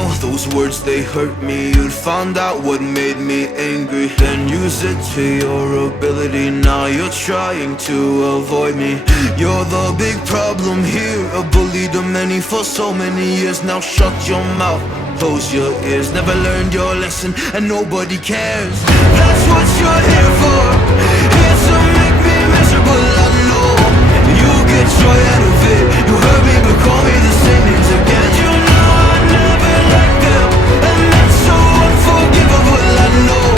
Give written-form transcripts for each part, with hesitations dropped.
know those words, they hurt me. You'd found out what made me angry, then use it to your ability. Now you're trying to avoid me. You're the big problem here, a bully to many for so many years. Now shut your mouth, close your ears. Never learned your lesson and nobody cares. That's what you're here for, here to make me miserable. I know you get joy out of it. You hurt me but call me the same names again. You know I never liked them, and that's so unforgivable. I know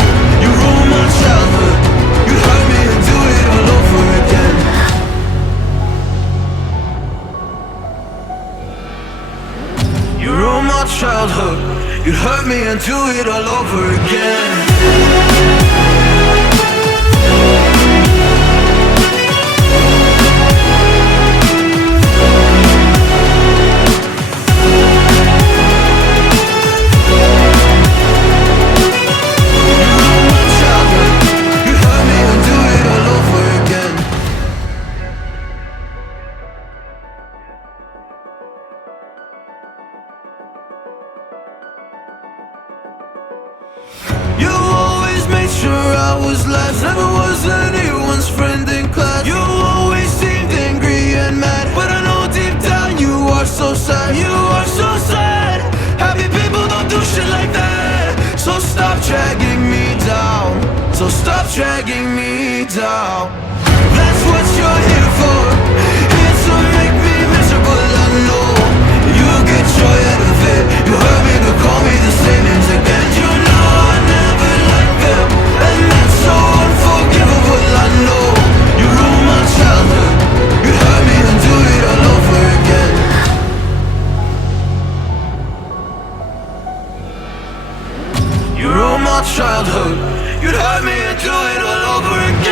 you ruined my childhood. You hurt me and do it all over again. You ruined my childhood. You hurt me and do it all over again. You always made sure I was last, never was anyone's friend in class. You always seemed angry and mad, but I know deep down you are so sad. You are so sad. Happy people don't do shit like that. So stop dragging me down, so stop dragging me down. That's what you're here for, here to make me miserable. I know you get joy out of it. You hurt me but call me the same names again. You know I never liked them, and that's so unforgivable. I know you ruined my childhood. You hurt me and do it all over again. You ruined my childhood. You'd hurt me and do it all over again.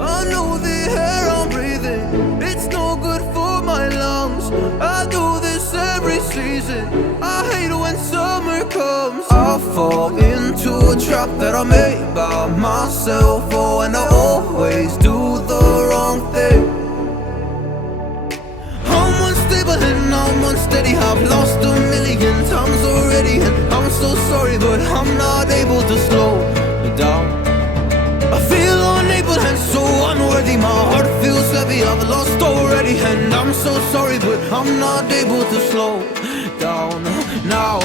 I know the air I'm breathing, it's no good for my lungs. I do this every season, I hate when summer comes. I fall into a trap that I made by myself. Oh, and I always do the wrong thing. I'm unstable and I'm unsteady, I've lost a million times already, and I'm so sorry but I'm not able to slow down. I feel unable and so unworthy, my heart feels heavy, I've lost already, and I'm so sorry but I'm not able to slow down now.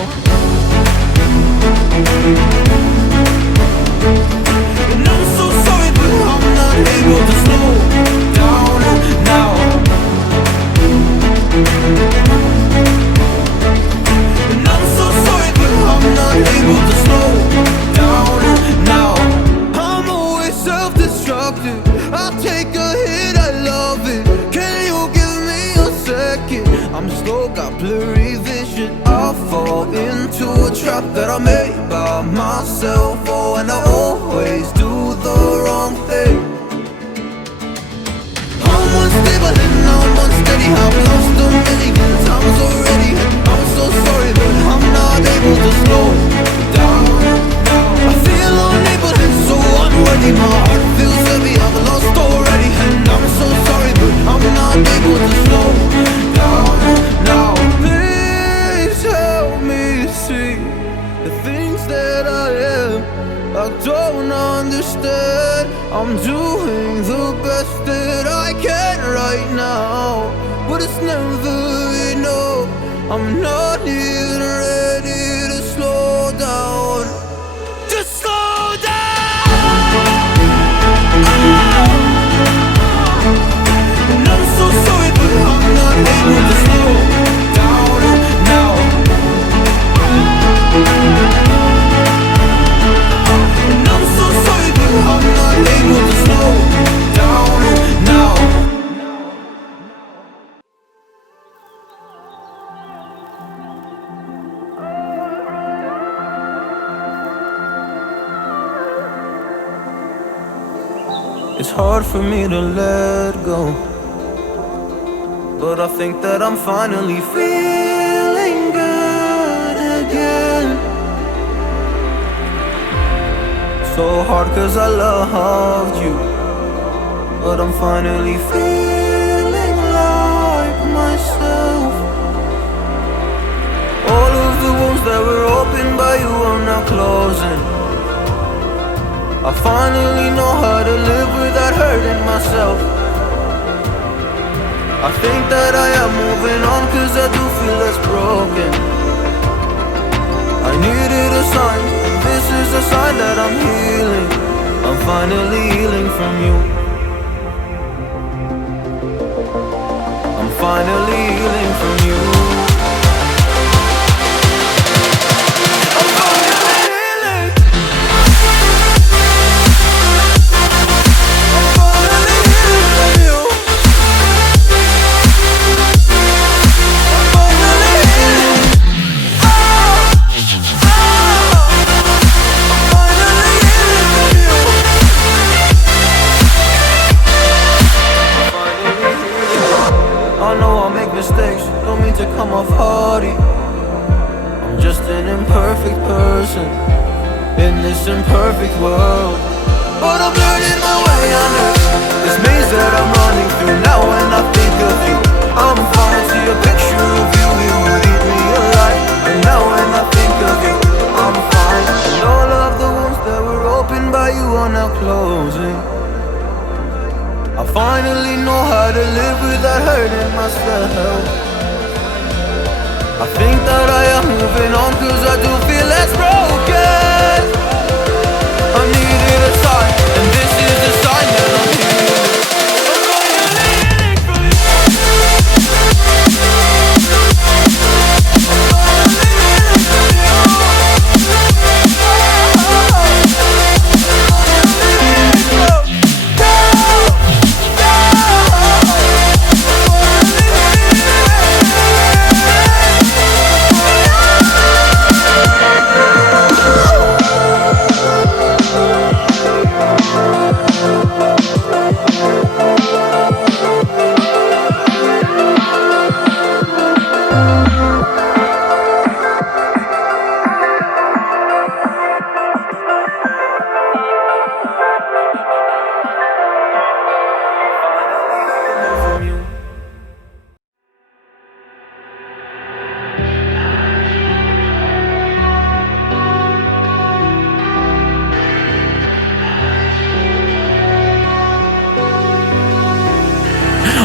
And I'm so sorry but I'm not able to slow down now. And I'm so sorry but I'm not able to slow down now. Self-destructive, I take a hit, I love it. Can you give me a second? I'm slow, got blurry vision. I fall into a trap that I made by myself. Oh, and I always do the wrong thing. I'm unstable and I'm unsteady, I've lost a million times already, and I'm so sorry but I'm not able to slow down. I feel unable and so unworthy, my heart feels heavy, I've lost already, and I'm so sorry but I'm not able to slow down now. Please help me see the things that I am, I don't understand. I'm doing the best that I can right now, but it's never enough. I'm not even ready to slow down. Just slow down. No. It's hard for me to let go, but I think that I'm finally feeling good again. So hard cause I loved you, but I'm finally feeling like myself. All of the wounds that were opened by you are now closing. I finally know how to live without hurting myself. I think that I am moving on cause I do feel less broken. I needed a sign, this is a sign that I'm healing. I'm finally healing from you. I'm finally healing from you. Mistakes, don't mean to come off hardy. I'm just an imperfect person in this imperfect world, but I'm learning my way under this maze that I'm running through. Now when I think of you, I'm fine. See a picture of you, it would eat me alive. And now when I think of you, I'm fine. And all of the wounds that were opened by you are now closing. I finally know how to live without hurting myself. I think that I am moving on cause I do feel less broken. I needed a sign, and this is the sign that I'm healing. I'm finally healing from you.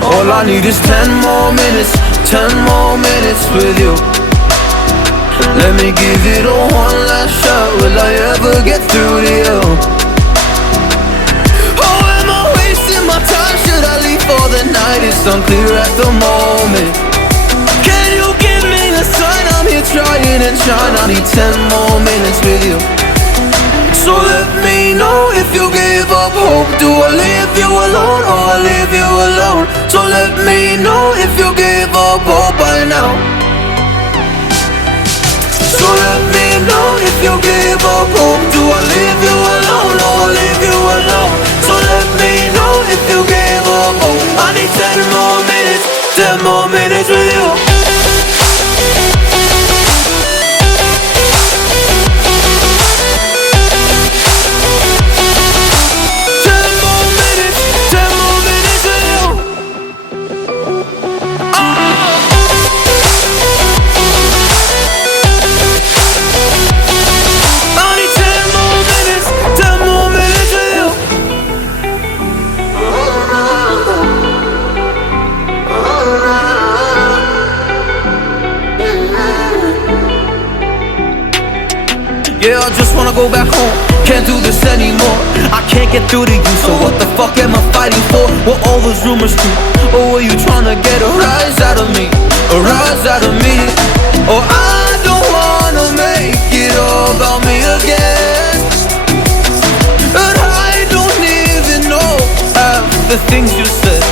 All I need is 10 more minutes, 10 more minutes with you. Let me give it a one last shot. Will I ever get through to you? Oh, am I wasting my time? Should I leave for the night? It's unclear at the moment. Can you give me a sign? I'm here trying and trying. I need 10 more minutes with you. So let me know if you give up hope. Do I leave you alone or I leave you alone? So let me know if you give up hope by now. So let me know if you give up hope. Do I leave you alone or I leave you alone? So let me know if you give up hope. I need 10 more minutes, 10 more minutes with you. Yeah, I just wanna go back home. Can't do this anymore. I can't get through to you, so what the fuck am I fighting for? Were all those rumors true? Or were you trying to get a rise out of me? A rise out of me? Or I don't wanna make it all about me again. But I don't even know half the things you said.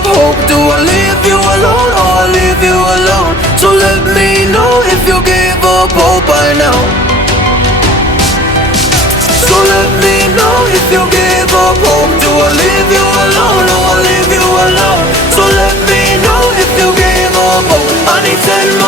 up hope? Do I leave you alone or I leave you alone? So let me know if you gave up hope by now. So let me know if you gave up hope. Do I leave you alone or I leave you alone? So let me know if you gave up hope. I need 10